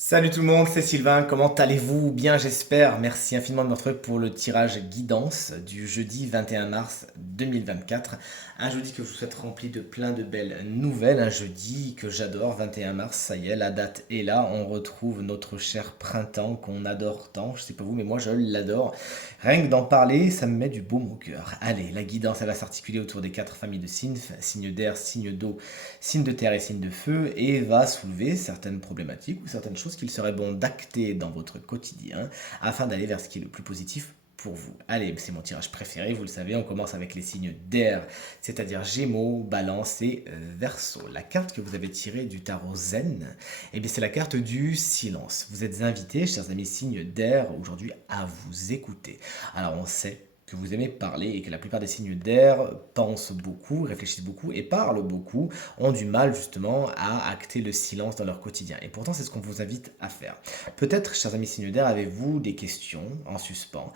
Salut tout le monde, c'est Sylvain, comment allez-vous? Bien j'espère, merci infiniment de me retrouver pour le tirage guidance du jeudi 21 mars 2024. Un jeudi que je vous souhaite rempli de plein de belles nouvelles, un jeudi que j'adore, 21 mars, ça y est, la date est là, on retrouve notre cher printemps qu'on adore tant, je sais pas vous mais moi je l'adore. Rien que d'en parler, ça me met du baume au cœur. Allez, la guidance elle va s'articuler autour des quatre familles de signes, signes d'air, signes d'eau, signes de terre et signes de feu, et va soulever certaines problématiques ou certaines choses qu'il serait bon d'acter dans votre quotidien afin d'aller vers ce qui est le plus positif pour vous. Allez, c'est mon tirage préféré, vous le savez, on commence avec les signes d'air, c'est-à-dire Gémeaux, Balance et Verseau. La carte que vous avez tirée du tarot Zen, eh bien c'est la carte du silence. Vous êtes invités, chers amis signes d'air, aujourd'hui à vous écouter. Alors on sait que vous aimez parler et que la plupart des signes d'air pensent beaucoup, réfléchissent beaucoup et parlent beaucoup, ont du mal justement à acter le silence dans leur quotidien. Et pourtant, c'est ce qu'on vous invite à faire. Peut-être, chers amis signes d'air, avez-vous des questions en suspens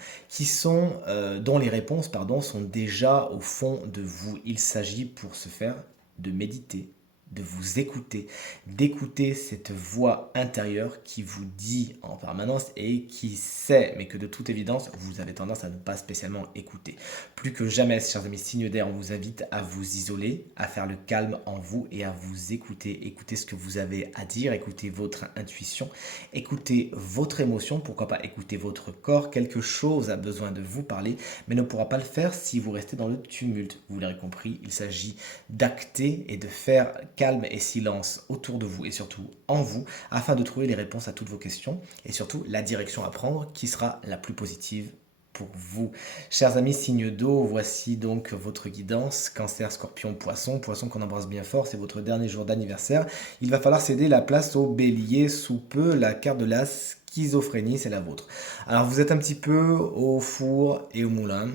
dont les réponses sont déjà au fond de vous. Il s'agit pour ce faire de méditer, de vous écouter, d'écouter cette voix intérieure qui vous dit en permanence et qui sait, mais que de toute évidence, vous avez tendance à ne pas spécialement écouter. Plus que jamais, chers amis signes d'air, on vous invite à vous isoler, à faire le calme en vous et à vous écouter. Écoutez ce que vous avez à dire, écoutez votre intuition, écoutez votre émotion, pourquoi pas écouter votre corps. Quelque chose a besoin de vous parler, mais ne pourra pas le faire si vous restez dans le tumulte. Vous l'aurez compris, il s'agit d'acter et de faire calme et silence autour de vous et surtout en vous afin de trouver les réponses à toutes vos questions et surtout la direction à prendre qui sera la plus positive pour vous. Chers amis signes d'eau, voici donc votre guidance. Cancer, scorpion, poisson. Poisson qu'on embrasse bien fort, c'est votre dernier jour d'anniversaire. Il va falloir céder la place au bélier sous peu. La carte de la schizophrénie, c'est la vôtre. Alors vous êtes un petit peu au four et au moulin.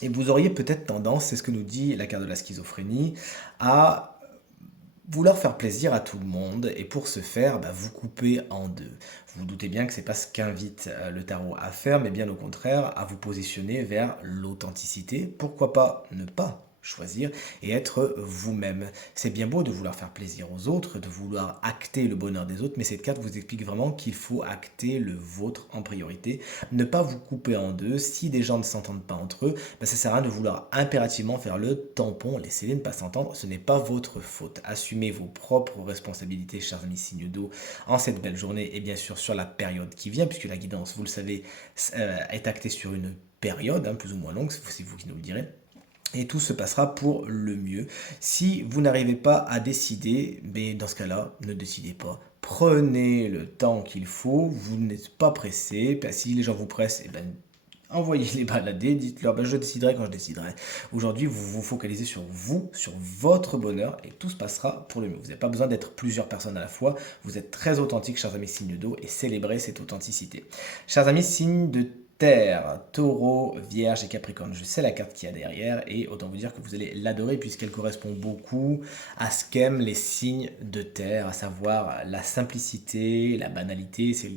Et vous auriez peut-être tendance, c'est ce que nous dit la carte de la schizophrénie, à vouloir faire plaisir à tout le monde et pour ce faire, vous coupez en deux. Vous vous doutez bien que c'est pas ce qu'invite le tarot à faire, mais bien au contraire, à vous positionner vers l'authenticité. Pourquoi pas ne pas choisir et être vous-même. C'est bien beau de vouloir faire plaisir aux autres, de vouloir acter le bonheur des autres, mais cette carte vous explique vraiment qu'il faut acter le vôtre en priorité, ne pas vous couper en deux. Si des gens ne s'entendent pas entre eux, ça sert à rien de vouloir impérativement faire le tampon, laissez-les ne pas s'entendre, ce n'est pas votre faute. Assumez vos propres responsabilités, chers amis signes d'eau, en cette belle journée et bien sûr sur la période qui vient, puisque la guidance, vous le savez, est actée sur une période, plus ou moins longue, c'est vous qui nous le direz. Et tout se passera pour le mieux. Si vous n'arrivez pas à décider, mais dans ce cas-là, ne décidez pas. Prenez le temps qu'il faut, vous n'êtes pas pressé. Si les gens vous pressent, envoyez-les balader, dites-leur je déciderai quand je déciderai. Aujourd'hui, vous vous focalisez sur vous, sur votre bonheur et tout se passera pour le mieux. Vous n'avez pas besoin d'être plusieurs personnes à la fois. Vous êtes très authentique, chers amis signes d'eau, et célébrez cette authenticité. Chers amis signes de Terre, Taureau, Vierge et Capricorne. Je sais la carte qu'il y a derrière et autant vous dire que vous allez l'adorer puisqu'elle correspond beaucoup à ce qu'aiment les signes de Terre, à savoir la simplicité, la banalité, c'est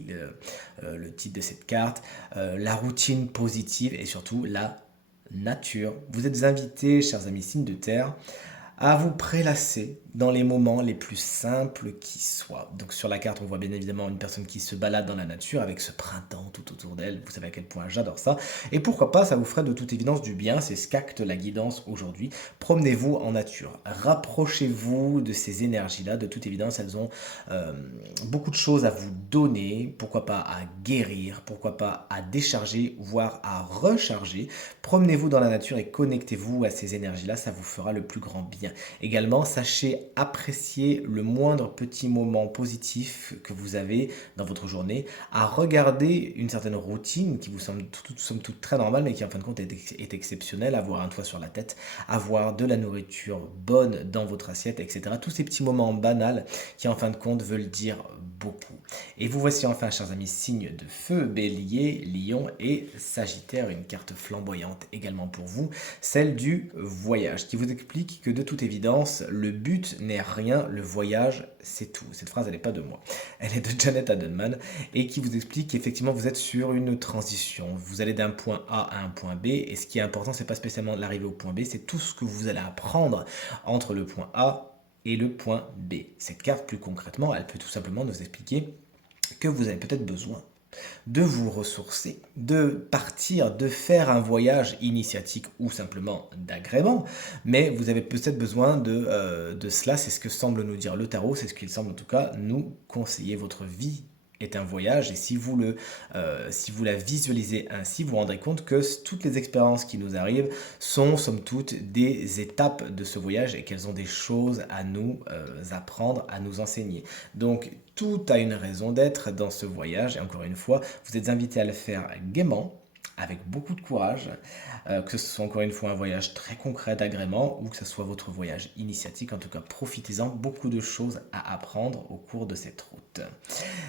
le titre de cette carte, la routine positive et surtout la nature. Vous êtes invités, chers amis signes de Terre, à vous prélasser dans les moments les plus simples qui soient. Donc sur la carte, on voit bien évidemment une personne qui se balade dans la nature avec ce printemps tout autour d'elle. Vous savez à quel point j'adore ça. Et pourquoi pas, ça vous ferait de toute évidence du bien. C'est ce qu'acte la guidance aujourd'hui. Promenez-vous en nature. Rapprochez-vous de ces énergies-là. De toute évidence, elles ont beaucoup de choses à vous donner. Pourquoi pas à guérir. Pourquoi pas à décharger, voire à recharger. Promenez-vous dans la nature et connectez-vous à ces énergies-là. Ça vous fera le plus grand bien. Également, sachez apprécier le moindre petit moment positif que vous avez dans votre journée, à regarder une certaine routine qui vous semble somme toute très normale, mais qui en fin de compte est exceptionnelle, avoir un toit sur la tête, avoir de la nourriture bonne dans votre assiette, etc. Tous ces petits moments banals qui en fin de compte veulent dire beaucoup. Et vous voici enfin, chers amis, signes de feu, bélier, lion et sagittaire, une carte flamboyante également pour vous, celle du voyage, qui vous explique que de toute évidence, le but n'est rien, le voyage c'est tout. Cette phrase, elle n'est pas de moi, elle est de Janet Adelman, et qui vous explique qu'effectivement vous êtes sur une transition. Vous allez d'un point A à un point B, et ce qui est important, c'est pas spécialement l'arrivée au point B, c'est tout ce que vous allez apprendre entre le point A et le point B. Cette carte, plus concrètement, elle peut tout simplement nous expliquer que vous avez peut-être besoin de vous ressourcer, de partir, de faire un voyage initiatique ou simplement d'agrément, mais vous avez peut-être besoin de cela, c'est ce que semble nous dire le tarot, c'est ce qu'il semble en tout cas nous conseiller. Votre vie est un voyage et si vous la visualisez ainsi, vous vous rendrez compte que toutes les expériences qui nous arrivent sont somme toute des étapes de ce voyage et qu'elles ont des choses à nous apprendre, à nous enseigner. Donc tout a une raison d'être dans ce voyage et encore une fois, vous êtes invité à le faire gaiement, avec beaucoup de courage, que ce soit encore une fois un voyage très concret d'agrément ou que ce soit votre voyage initiatique. En tout cas, profitez-en, beaucoup de choses à apprendre au cours de cette route.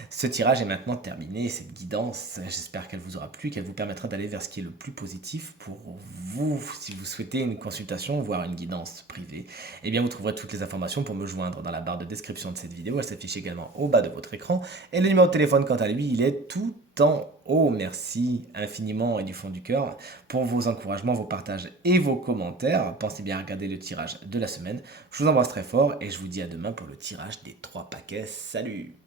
Ce tirage est maintenant terminé, cette guidance, j'espère qu'elle vous aura plu, qu'elle vous permettra d'aller vers ce qui est le plus positif pour vous. Si vous souhaitez une consultation, voire une guidance privée, eh bien vous trouverez toutes les informations pour me joindre dans la barre de description de cette vidéo, elle s'affiche également au bas de votre écran, et le numéro de téléphone quant à lui, il est tout en haut. Merci infiniment et du fond du cœur pour vos encouragements, vos partages et vos commentaires. Pensez bien à regarder le tirage de la semaine. Je vous embrasse très fort et je vous dis à demain pour le tirage des 3 paquets. Salut!